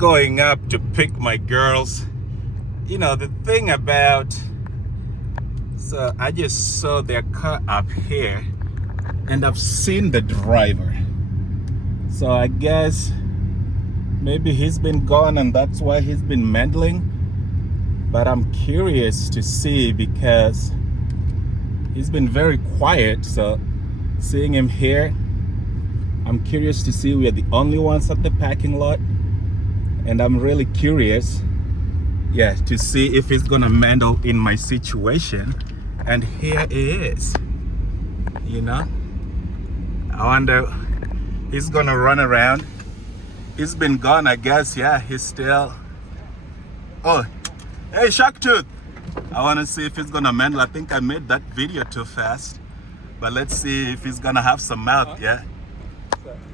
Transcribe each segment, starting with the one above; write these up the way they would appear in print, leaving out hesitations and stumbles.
going up to pick my girls. You know, the thing about, so I just saw their car up here and I've seen the driver. So I guess maybe he's been gone and that's why he's been meddling. But I'm curious to see because he's been very quiet. So seeing him here, I'm curious to see we're the only ones at the parking lot. And I'm really curious, yeah, to see if he's gonna meddle in my situation. And here he is, you know? I wonder, he's gonna run around. He's been gone, I guess. Yeah, he's still. Oh, hey, Sharktooth. I wanna see if he's gonna meddle. I think I made that video too fast. But let's see if he's gonna have some mouth, yeah?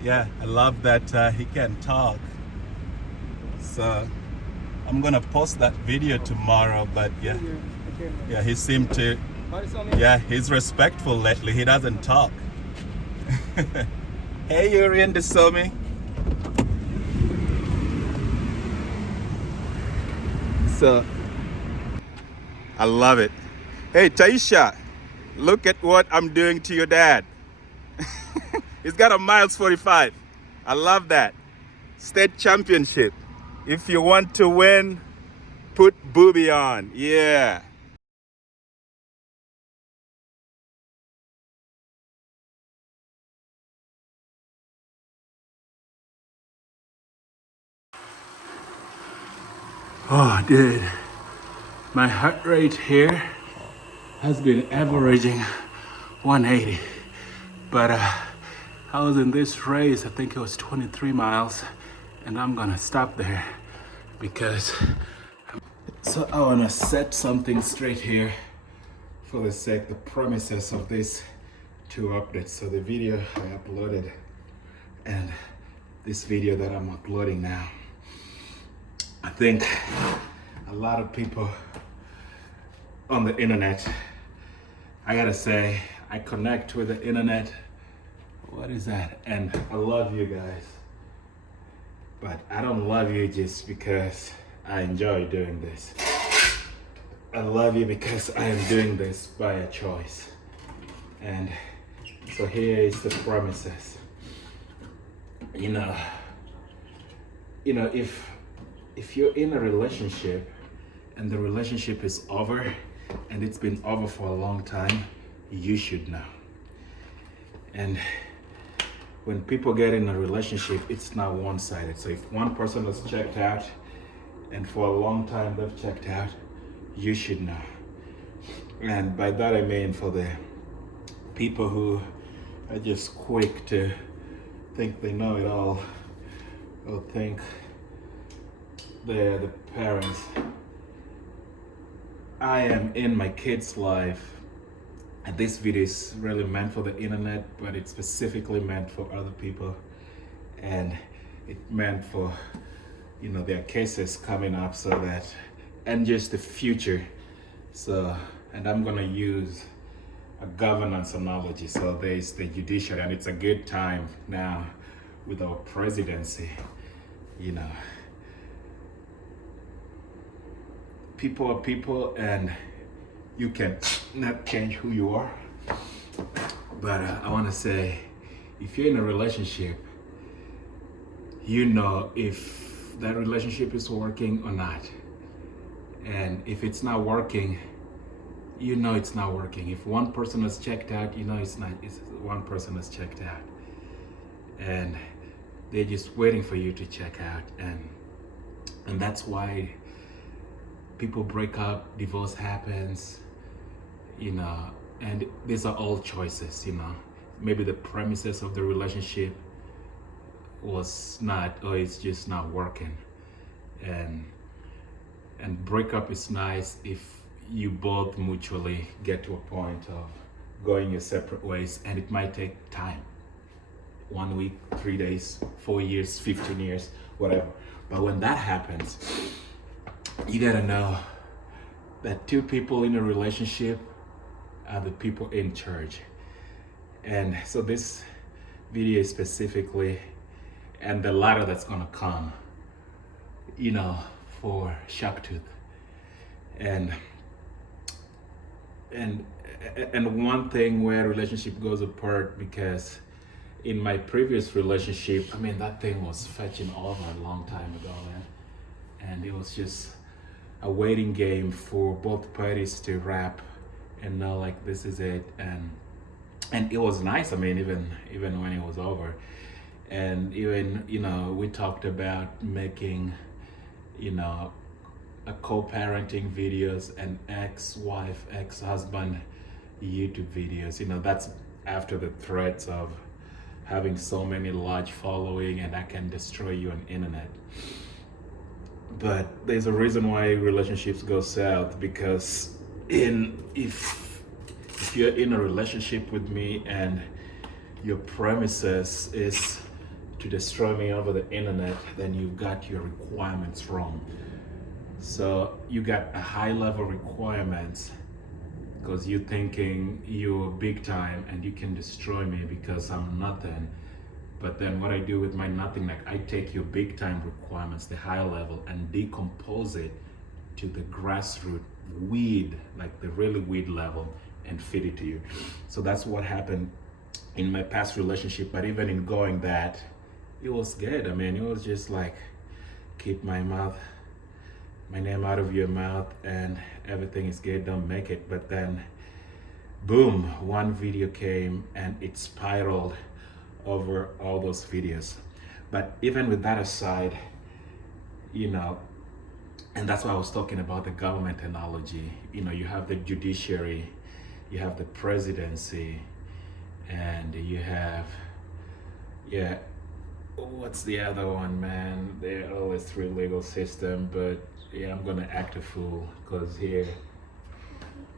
Yeah, I love that he can talk. So I'm gonna post that video tomorrow, but yeah, he seemed to, yeah, he's respectful lately. He doesn't talk. Hey, Yuri and Desomi. So I love it. Hey, Taisha, look at what I'm doing to your dad. He's got a miles 45. I love that. State championship. If you want to win, put booby on. Yeah. Oh, dude. My heart rate here has been averaging 180. But I was in this race, I think it was 23 miles, and I'm gonna stop there because so I wanna set something straight here for the sake, the premises of these two updates. So the video I uploaded and this video that I'm uploading now, I think a lot of people on the internet, I gotta say, I connect with the internet. What is that? And I love you guys. But I don't love you just because I enjoy doing this. I love you because I am doing this by a choice. And so here is the promises. You know, if you're in a relationship and the relationship is over and it's been over for a long time, you should know. And when people get in a relationship, it's not one-sided. So if one person has checked out and for a long time they've checked out, you should know. And by that I mean for the people who are just quick to think they know it all or think they're the parents. I am in my kid's life. And this video is really meant for the internet, but it's specifically meant for other people. And it meant for, you know, their cases coming up so that, and just the future. So, and I'm gonna use a governance analogy. So there's the judiciary, and it's a good time now with our presidency, you know. People are people, and you can not change who you are. But I want to say, if you're in a relationship, you know if that relationship is working or not. And if it's not working, you know it's not working. If one person has checked out, you know it's one person has checked out. And they're just waiting for you to check out. And that's why people break up, divorce happens, you know, and these are all choices, you know. Maybe the premises of the relationship was not, or it's just not working. And breakup is nice if you both mutually get to a point of going your separate ways, and it might take time. 1 week, 3 days, 4 years, 15 years, whatever. But when that happens, you gotta know that two people in a relationship are the people in charge. And so this video is specifically, and the latter that's gonna come, for shark tooth. And and and one thing where relationship goes apart, because in my previous relationship, I mean, that thing was fetching over a long time ago, man. And it was just a waiting game for both parties to wrap and know like this is it. And it was nice. I mean, even when it was over. And even, we talked about making, a co-parenting videos and ex-wife, ex-husband YouTube videos. That's after the threats of having so many large following and I can destroy you on internet. But there's a reason why relationships go south, because if you're in a relationship with me and your premises is to destroy me over the internet, then you've got your requirements wrong. So you got a high level requirements because you're thinking you're big time and you can destroy me because I'm nothing. But then what I do with my nothing, like I take your big time requirements, the high level, and decompose it to the grassroots weed, like the really weed level, and feed it to you. So that's what happened in my past relationship. But even in going that, it was good. I mean, it was just like, keep my name out of your mouth and everything is good, don't make it. But then boom, one video came and it spiraled over all those videos. But even with that aside, and that's why I was talking about the government analogy. You have the judiciary, you have the presidency, and you have, what's the other one, man? There are always three legal system, but yeah, I'm gonna act a fool because here,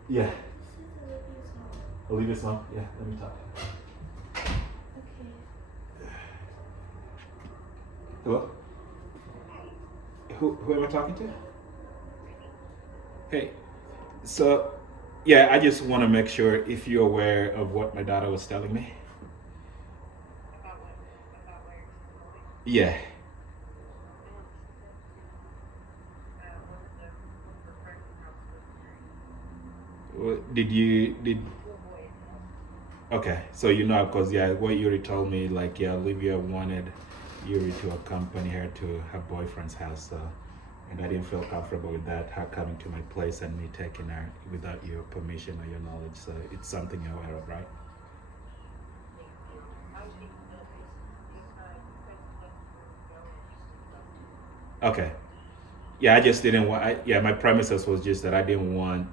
yeah. Olivia's mom. Yeah, let me talk. Hello? Who am I talking to? Hey, so, yeah, I just want to make sure if you're aware of what my daughter was telling me. Yeah. Did okay, so because what Yuri told me, like, Olivia wanted Yuri to accompany her to her boyfriend's house, and I didn't feel comfortable with that, her coming to my place and me taking her without your permission or your knowledge. So it's something you're aware of, right? Okay. Yeah, I just didn't want. My premises was just that I didn't want,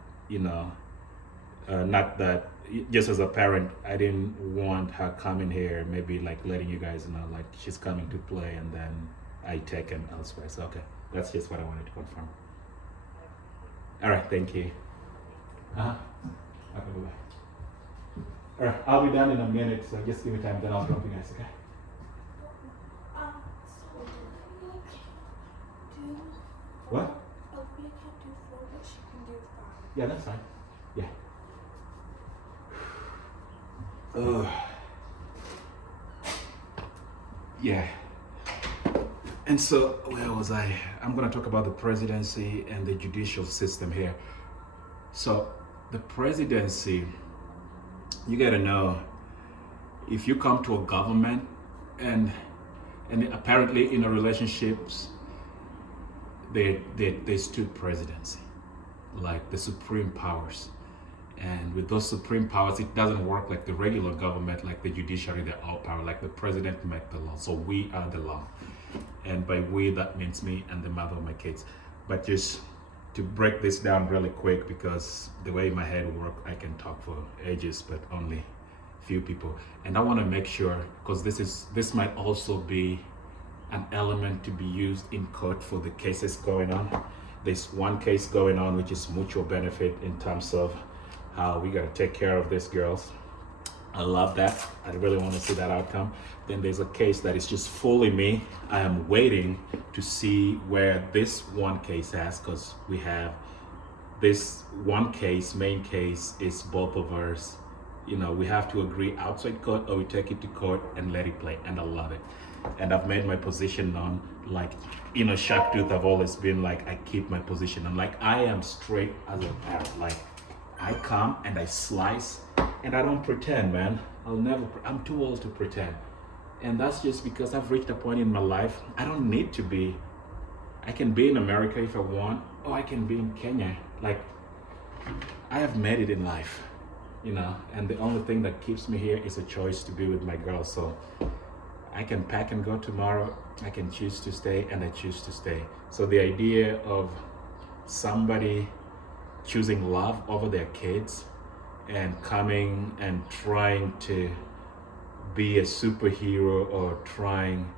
not that. Just as a parent, I didn't want her coming here, maybe like letting you guys know, like she's coming to play, and then I take him elsewhere. So okay, that's just what I wanted to confirm. All right, thank you. Uh-huh. Okay, bye-bye. All right, I'll be done in a minute, so just give me time, then I'll drop you guys. Okay. What? Olivia can't do 4, but she can do 5. Yeah, that's fine. Yeah. Yeah. And so, where was I? I'm going to talk about the presidency and the judicial system here. So, the presidency, you got to know, if you come to a government and apparently in a relationships, there's two presidency, like the supreme powers. And with those supreme powers, it doesn't work like the regular government, like the judiciary, they're all power, like the president make the law. So we are the law. And by we, that means me and the mother of my kids. But just to break this down really quick, because the way my head works, I can talk for ages, but only few people. And I want to make sure, because this might also be an element to be used in court for the cases going on. There's one case going on which is mutual benefit in terms of how we gotta take care of these girls. I love that. I really want to see that outcome. Then there's a case that is just fully me. I am waiting to see where this one case has, because we have this one case, main case is both of us. We have to agree outside court or we take it to court and let it play. And I love it. and I've made my position known. Like, Shark Tooth, I've always been like, I keep my position, and like, I am straight as a parrot. Like, I come and I slice, and I don't pretend, man. I'm too old to pretend. And that's just because I've reached a point in my life, I don't need to be. I can be in America if I want, or I can be in Kenya. Like, I have made it in life, and the only thing that keeps me here is a choice to be with my girl. So I can pack and go tomorrow. I can choose to stay, and I choose to stay. So the idea of somebody choosing love over their kids and coming and trying to be a superhero or trying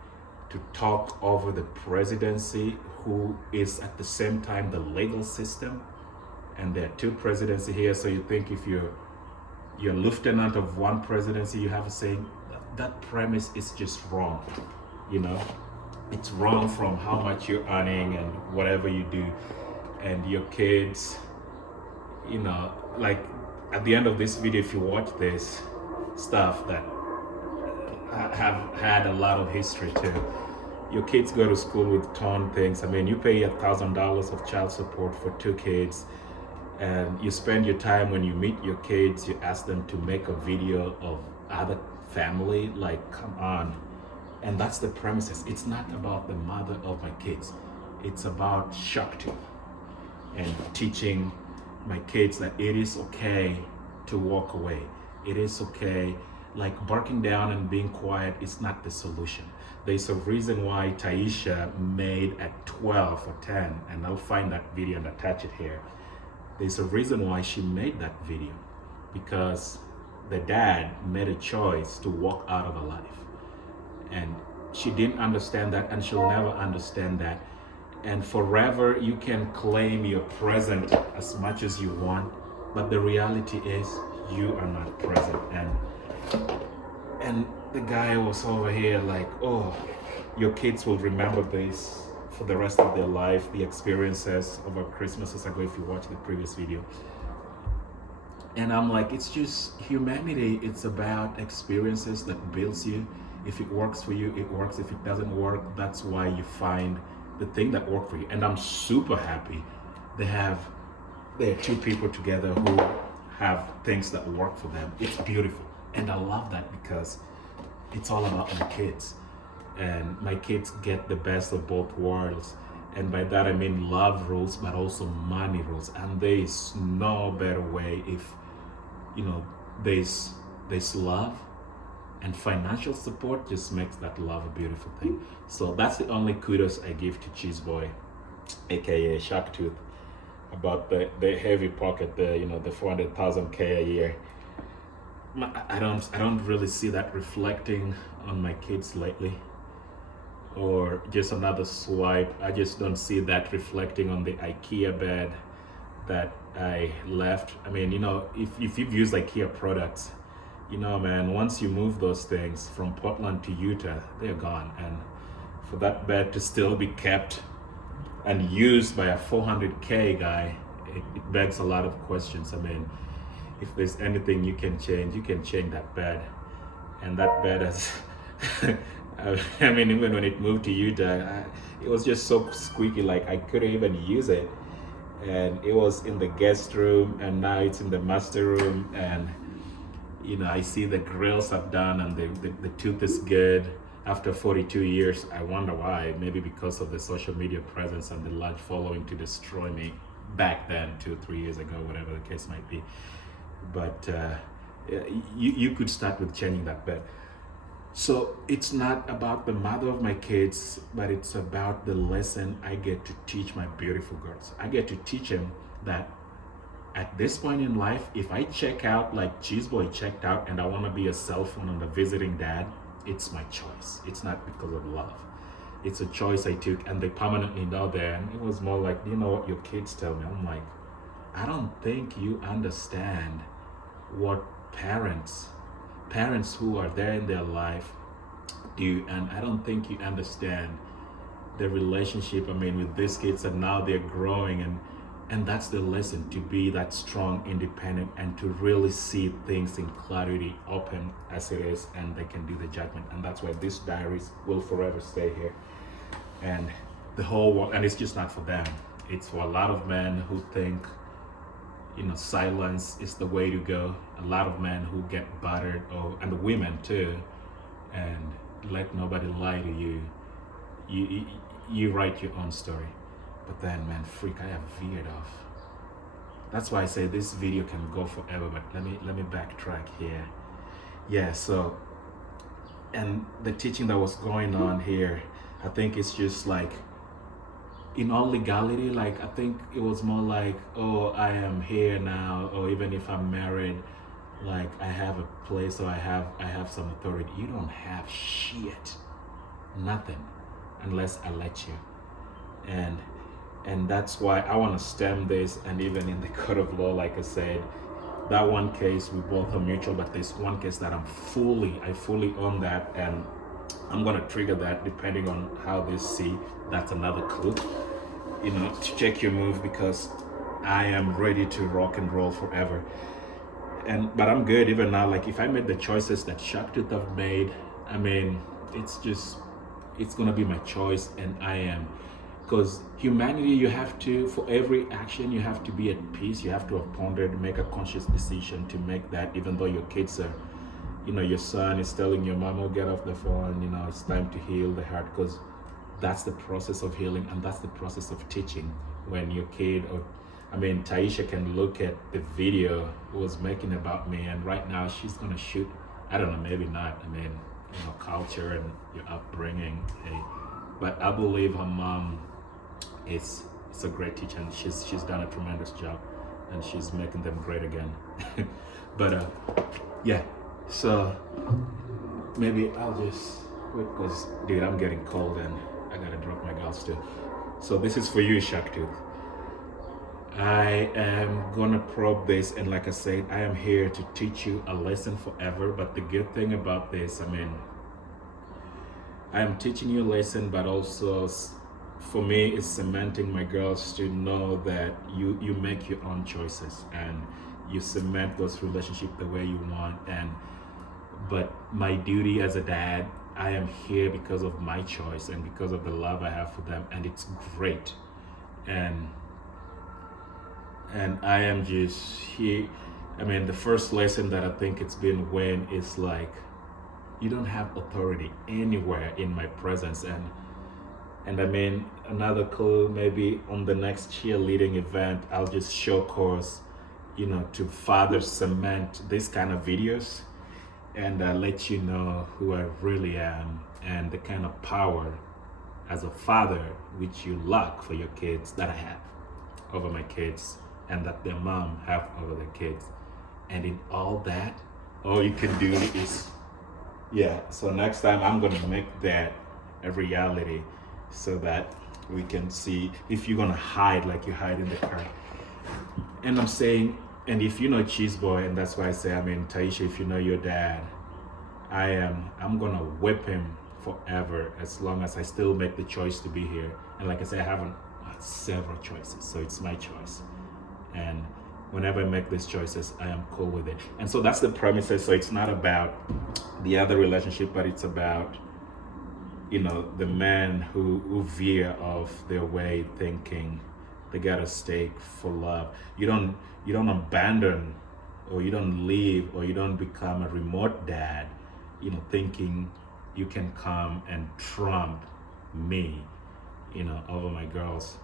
to talk over the presidency, who is at the same time the legal system, and there are two presidency here. So you think if you're lieutenant of one presidency, you have a say. That premise is just wrong. It's wrong from how much you're earning and whatever you do, and your kids. Like at the end of this video, if you watch this stuff that have had a lot of history too, your kids go to school with torn things. I mean, you pay $1,000 of child support for 2 kids, and you spend your time when you meet your kids, you ask them to make a video of other family. Like, come on. And that's the premises. It's not about the mother of my kids. It's about Shark Tooth and teaching my kids that it is okay to walk away. It is okay. Like, barking down and being quiet is not the solution. There's a reason why Taisha made at 12 or 10, and I'll find that video and attach it here. There's a reason why she made that video, because the dad made a choice to walk out of her life. And she didn't understand that, and she'll never understand that. And forever you can claim you're present as much as you want, but the reality is you are not present. And the guy was over here like, oh, your kids will remember this for the rest of their life, the experiences over Christmases ago, if you watch the previous video. And I'm like, it's just humanity. It's about experiences that builds you. If it works for you, it works. If it doesn't work, that's why you find the thing that worked for you. And I'm super happy there are 2 people together who have things that work for them. It's beautiful. And I love that because it's all about my kids. And my kids get the best of both worlds. And by that I mean love rules, but also money rules. And there is no better way if, there's love, and financial support just makes that love a beautiful thing. So that's the only kudos I give to Cheese Boy, aka Shark Tooth, about the heavy pocket, the 400,000 a year. I don't really see that reflecting on my kids lately, or just another swipe. I just don't see that reflecting on the IKEA bed that I left. I mean, if you've used IKEA products, man, once you move those things from Portland to Utah, they're gone. And for that bed to still be kept and used by a 400K guy, it begs a lot of questions. I mean, if there's anything you can change that bed. And that bed has, I mean, even when it moved to Utah, it was just so squeaky, like I couldn't even use it. And it was in the guest room, and now it's in the master room. And I see the grills I've done, and the tooth is good after 42 years. I wonder why. Maybe because of the social media presence and the large following to destroy me back then, 2-3 years ago, whatever the case might be. But you could start with changing that bed. So it's not about the mother of my kids, but it's about the lesson I get to teach my beautiful girls. I get to teach them that at this point in life, if I check out like Cheese Boy checked out and I want to be a cell phone and a visiting dad, it's my choice. It's not because of love. It's a choice I took, and they permanently know that. And it was more like, what your kids tell me? I'm like, I don't think you understand what parents who are there in their life do, and I don't think you understand the relationship. I mean, with these kids, and now they're growing, and And that's the lesson, to be that strong, independent, and to really see things in clarity, open as it is, and they can do the judgment. And that's why these diaries will forever stay here. And the whole world, and it's just not for them. It's for a lot of men who think, silence is the way to go. A lot of men who get battered, and the women too, and let nobody lie to you. You write your own story. But then, man, freak, I have veered off. That's why I say this video can go forever, but let me backtrack here. Yeah, so, and the teaching that was going on here, I think it's just like, in all legality, like, I think it was more like, oh, I am here now, or even if I'm married, like, I have a place, or I have some authority. You don't have shit, nothing, unless I let you. And that's why I want to stem this. And even in the court of law, like I said, that one case, we both are mutual, but there's one case that I fully own that, and I'm gonna trigger that depending on how they see. That's another clue, to check your move, because I am ready to rock and roll forever. But I'm good even now. Like, if I made the choices that Shaktooth have made, I mean, it's gonna be my choice, and I am. Because humanity, you have to, for every action, you have to be at peace. You have to have pondered, make a conscious decision to make that, even though your kids are, your son is telling your mom, oh, get off the phone, it's time to heal the heart. Because that's the process of healing, and that's the process of teaching. When your kid, Taisha can look at the video it was making about me, and right now she's going to shoot, I don't know, maybe not. Culture and your upbringing, hey. But I believe her mom is a great teacher, and she's done a tremendous job, and she's making them great again. But yeah, so maybe I'll just quit, because dude, I'm getting cold and I gotta drop my girls too. So this is for you, Shaktooth. I am gonna probe this, and like I said, I am here to teach you a lesson forever. But the good thing about this, I am teaching you a lesson, but also for me, it's cementing my girls to know that you make your own choices, and you cement those relationships the way you want. But my duty as a dad, I am here because of my choice and because of the love I have for them, and it's great. And I am just here. The first lesson that I think it's been when is like, you don't have authority anywhere in my presence. And another clue, maybe on the next cheerleading event, I'll just show course, to further cement this kind of videos, and let you know who I really am, and the kind of power as a father, which you lack for your kids, that I have over my kids, and that their mom have over their kids. And in all that, all you can do is, so next time I'm gonna make that a reality, so that we can see if you're gonna hide like you hide in the car. And I'm saying, and if you know Cheese Boy, and that's why I say, Taisha, if you know your dad, I'm gonna whip him forever, as long as I still make the choice to be here. And like I say, I have several choices, so it's my choice. And whenever I make these choices, I am cool with it. And so that's the premises. So it's not about the other relationship, but it's about, the men who veer off their way, thinking they got a stake for love. You don't abandon, or you don't leave, or you don't become a remote dad, thinking you can come and trump me, over my girls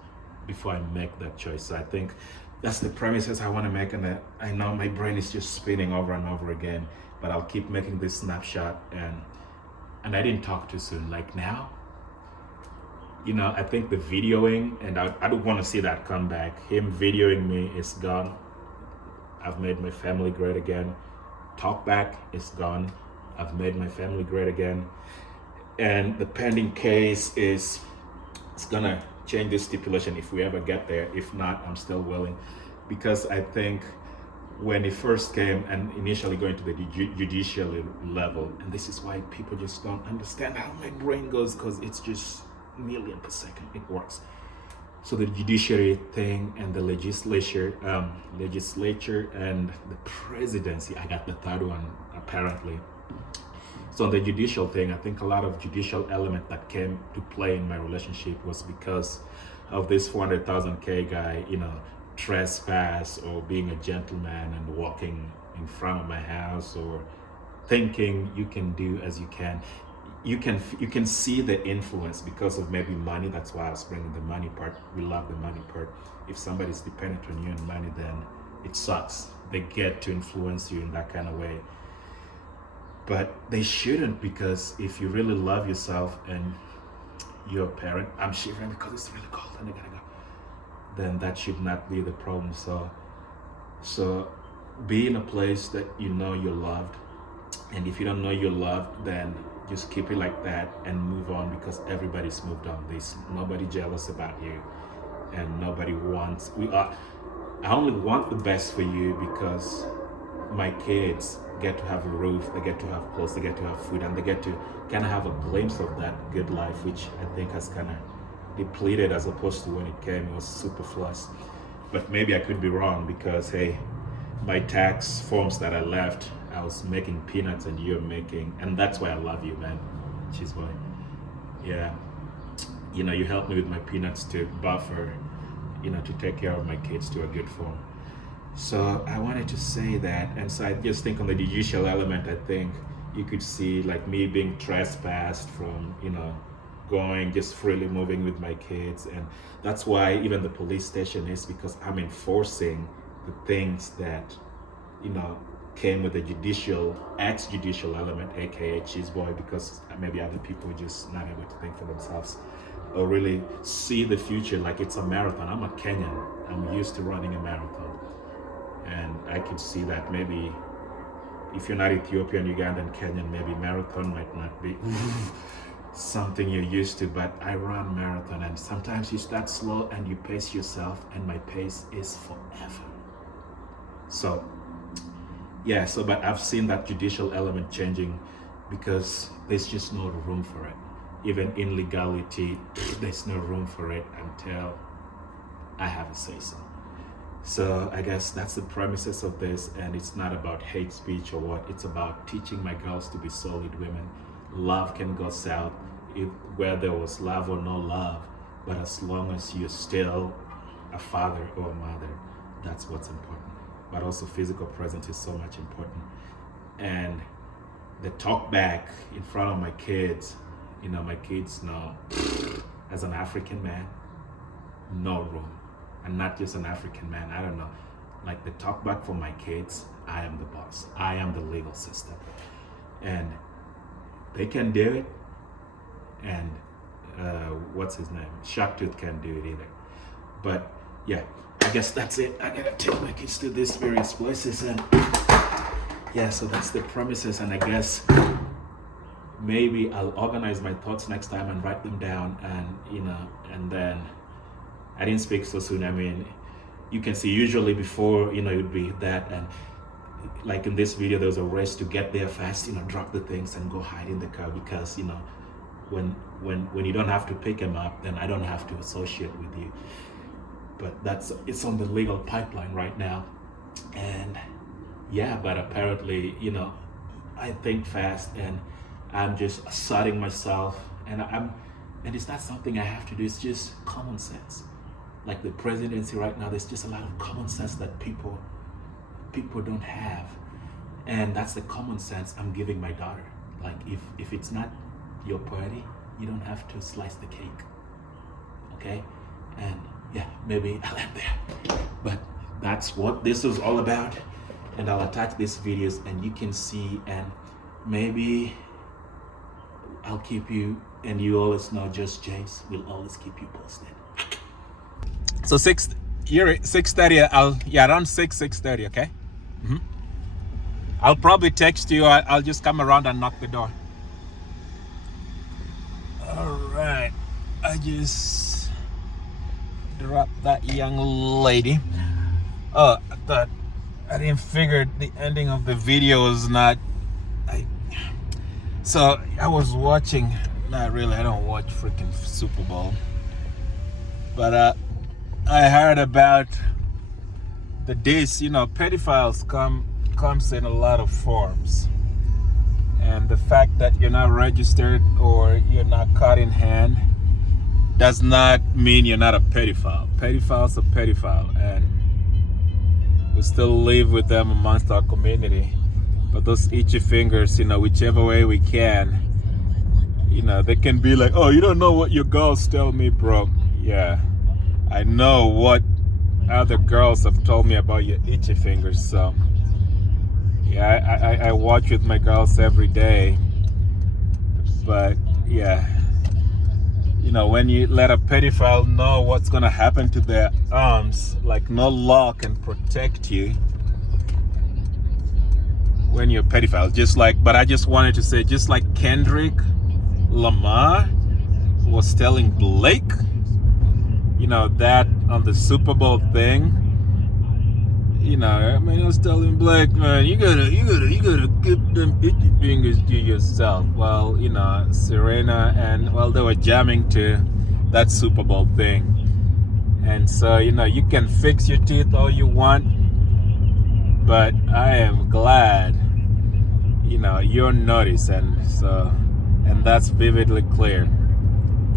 before I make that choice. So I think that's the premises I want to make, and I know my brain is just spinning over and over again, but I'll keep making this snapshot. And I didn't talk too soon. Like now, I think the videoing, and I don't want to see that come back. Him videoing me is gone. I've made my family great again. Talk back is gone. I've made my family great again. And the pending case it's gonna change this stipulation if we ever get there. If not, I'm still willing, because I think when it first came and initially going to the judicial level, and this is why people just don't understand how my brain goes, because it's just million per second it works. So the judiciary thing and the legislature and the presidency. I got the third one apparently. So the judicial thing, I think a lot of judicial element that came to play in my relationship was because of this 400,000K guy, trespass or being a gentleman and walking in front of my house or thinking you can do as you can. You can see the influence because of maybe money. That's why I was bringing the money part. We love the money part. If somebody's dependent on you and money, then it sucks. They get to influence you in that kind of way. But they shouldn't, because if you really love yourself and you're a parent, I'm shivering because it's really cold and I gotta go, then that should not be the problem. So be in a place that you know you're loved. And if you don't know you're loved, then just keep it like that and move on, because everybody's moved on. There's nobody jealous about you and nobody wants, I only want the best for you because my kids get to have a roof, they get to have clothes, they get to have food, and they get to kind of have a glimpse of that good life, which I think has kind of depleted as opposed to when it came, it was superfluous. But maybe I could be wrong, because hey, my tax forms that I left, I was making peanuts and you're making, and that's why I love you, man. Cheese boy. Yeah. You helped me with my peanuts to buffer, to take care of my kids to a good form. So I wanted to say that, and so I just think on the judicial element, I think you could see like me being trespassed from, going, just freely moving with my kids. And that's why even the police station is, because I'm enforcing the things that, came with the ex-judicial element, aka cheese boy, because maybe other people are just not able to think for themselves or really see the future like it's a marathon. I'm a Kenyan, I'm used to running a marathon. And I could see that maybe if you're not Ethiopian, Ugandan, Kenyan, maybe marathon might not be something you're used to, but I run marathon, and sometimes you start slow and you pace yourself, and my pace is forever. So but I've seen that judicial element changing, because there's just no room for it. Even in legality, there's no room for it until I have a say so. So I guess that's the premises of this, and it's not about hate speech or what. It's about teaching my girls to be solid women. Love can go south where there was love or no love, but as long as you're still a father or a mother, that's what's important. But also physical presence is so much important. And the talk back in front of my kids, my kids know, as an African man, no room. And not just an African man, I don't know. Like the talk back for my kids, I am the boss. I am the legal system. And they can do it. And what's his name? Sharktooth can't do it either. But yeah, I guess that's it. I gotta take my kids to these various places, and so that's the premises. And I guess maybe I'll organize my thoughts next time and write them down, and and then I didn't speak so soon. I mean, you can see usually before, it would be that, and like in this video, there was a race to get there fast, drop the things and go hide in the car, because, when you don't have to pick them up, then I don't have to associate with you. But it's on the legal pipeline right now. And but apparently, I think fast, and I'm just asserting myself, and it's not something I have to do, it's just common sense. Like the presidency right now, there's just a lot of common sense that people don't have. And that's the common sense I'm giving my daughter. Like if it's not your party, you don't have to slice the cake. Okay? And maybe I'll end there. But that's what this is all about. And I'll attach these videos and you can see, and maybe I'll keep you, and you always know Just James will always keep you posted. So 6:30, around 6:30, okay? Mm-hmm. I'll probably text you, I'll just come around and knock the door. All right, I just dropped that young lady. Oh, I didn't figure the ending of the video was not, so I was watching, not really, I don't watch freaking Super Bowl, but I heard about this, pedophiles comes in a lot of forms. And the fact that you're not registered or you're not caught in hand does not mean you're not a pedophile. Pedophile's a pedophile, and we still live with them amongst our community. But those itchy fingers, whichever way we can, they can be like, oh, you don't know what your girls tell me, bro. Yeah, I know what other girls have told me about your itchy fingers. So yeah, I watch with my girls every day. But yeah, when you let a pedophile know what's gonna happen to their arms, like no law can protect you when you're a pedophile. But I just wanted to say, just like Kendrick Lamar was telling Blake, that on the Super Bowl thing, he was telling Blake, man, you gotta keep them itchy fingers to yourself. Well, Serena and they were jamming to that Super Bowl thing. And so, you can fix your teeth all you want, but I am glad, you're noticed, and that's vividly clear.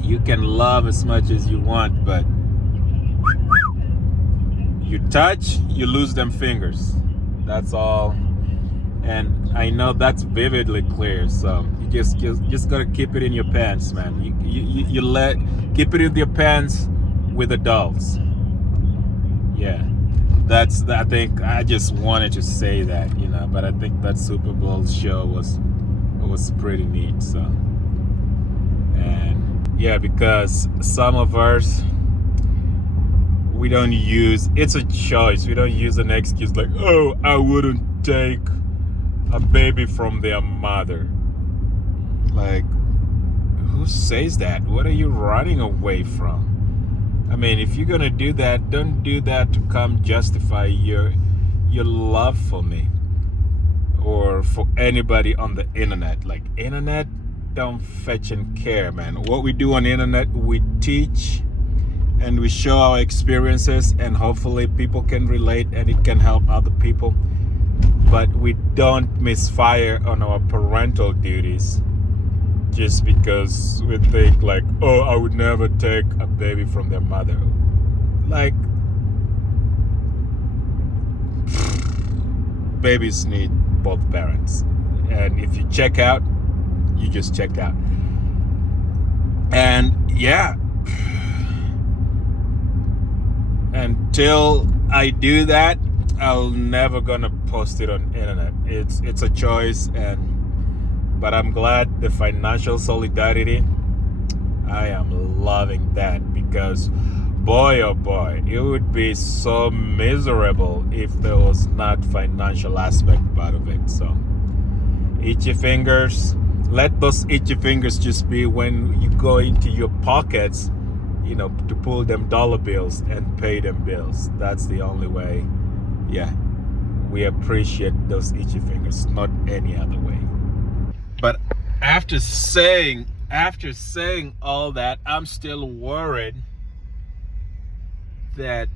You can love as much as you want, but you touch, you lose them fingers. That's all. And I know that's vividly clear. So you just gotta keep it in your pants, man. You keep it in your pants with adults. Yeah. I think I just wanted to say that, but I think that Super Bowl show was pretty neat. So, and yeah, because some of us, we don't use, it's a choice. We don't use an excuse like, oh, I wouldn't take a baby from their mother. Like, who says that? What are you running away from? I mean, if you're gonna do that, don't do that to come justify your love for me or for anybody on the internet. Like, internet don't fetch and care, man. What we do on the internet, we teach and we show our experiences, and hopefully people can relate and it can help other people. But we don't misfire on our parental duties just because we think like, oh, I would never take a baby from their mother. Like, babies need both parents. And if you check out, you just check out. And yeah, until I do that, I'm never gonna post it on internet. It's a choice, but I'm glad the financial solidarity, I am loving that, because boy oh boy, it would be so miserable if there was not financial aspect part of it. So itchy fingers, let those itchy fingers just be when you go into your pockets, to pull them dollar bills and pay them bills. That's the only way. Yeah, we appreciate those itchy fingers, not any other way. But after saying all that, I'm still worried that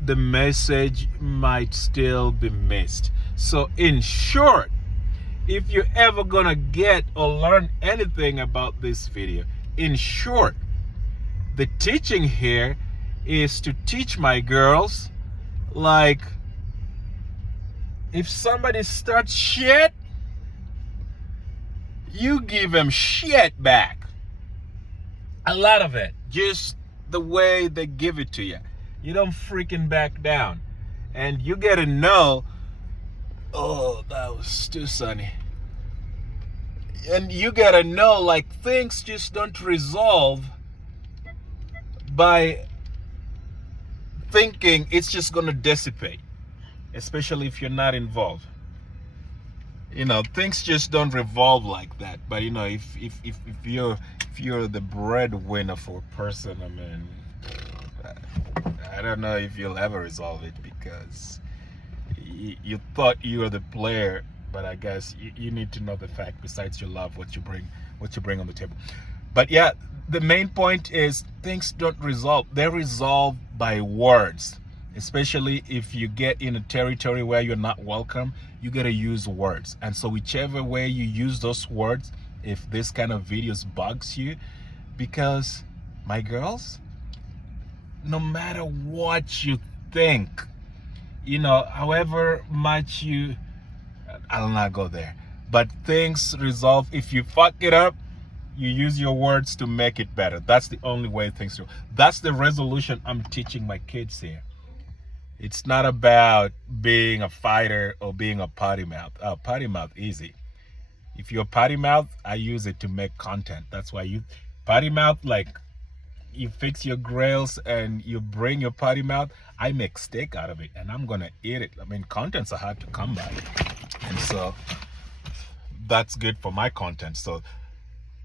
the message might still be missed. So in short, if you're ever gonna get or learn anything about this video, in short, the teaching here is to teach my girls, like, if somebody starts shit, you give them shit back. A lot of it. Just the way they give it to you. You don't freaking back down. And you gotta know, oh, that was too sunny. And you gotta know, like, things just don't resolve by thinking it's just gonna dissipate, especially if you're not involved. Things just don't revolve like that. But if you're the breadwinner for a person, I mean, I don't know if you'll ever resolve it, because you thought you were the player, but I guess you need to know the fact, besides your love, what you bring on the table. But yeah, the main point is things don't resolve. They resolve by words. Especially if you get in a territory where you're not welcome, you gotta use words. And so whichever way you use those words, if this kind of videos bugs you, because my girls, no matter what you think, however much I'll not go there, but things resolve. If you fuck it up, you use your words to make it better. That's the only way things do. That's the resolution I'm teaching my kids here. It's not about being a fighter or being a potty mouth. Potty mouth, easy. If you're potty mouth, I use it to make content. That's why you potty mouth, like you fix your grills and you bring your potty mouth, I make steak out of it and I'm gonna eat it. I mean, contents are hard to come by. And so that's good for my content. So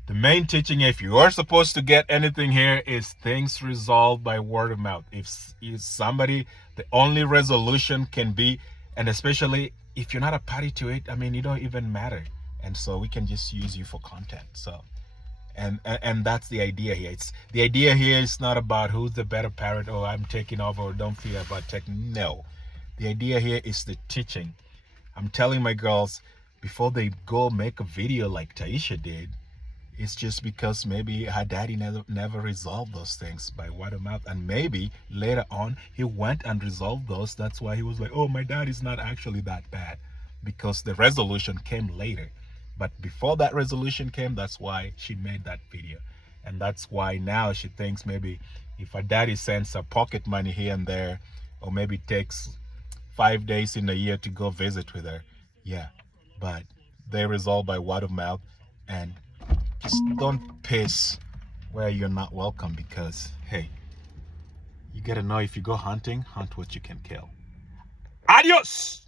the main teaching, if you are supposed to get anything here, is things resolved by word of mouth. If somebody, the only resolution can be, and especially if you're not a party to it, I mean, you don't even matter. And so we can just use you for content. So, and that's the idea here. The idea here is not about who's the better parent, or I'm taking over, or don't feel about taking. No, the idea here is the teaching. I'm telling my girls before they go make a video like Taisha did. It's just because maybe her daddy never resolved those things by word of mouth. And maybe later on, he went and resolved those. That's why he was like, oh, my dad is not actually that bad. Because the resolution came later. But before that resolution came, that's why she made that video. And that's why now she thinks maybe if her daddy sends her pocket money here and there, or maybe takes 5 days in a year to go visit with her. Yeah, but they resolve by word of mouth. And just don't piss where you're not welcome, because, hey, you gotta know if you go hunting, hunt what you can kill. Adios!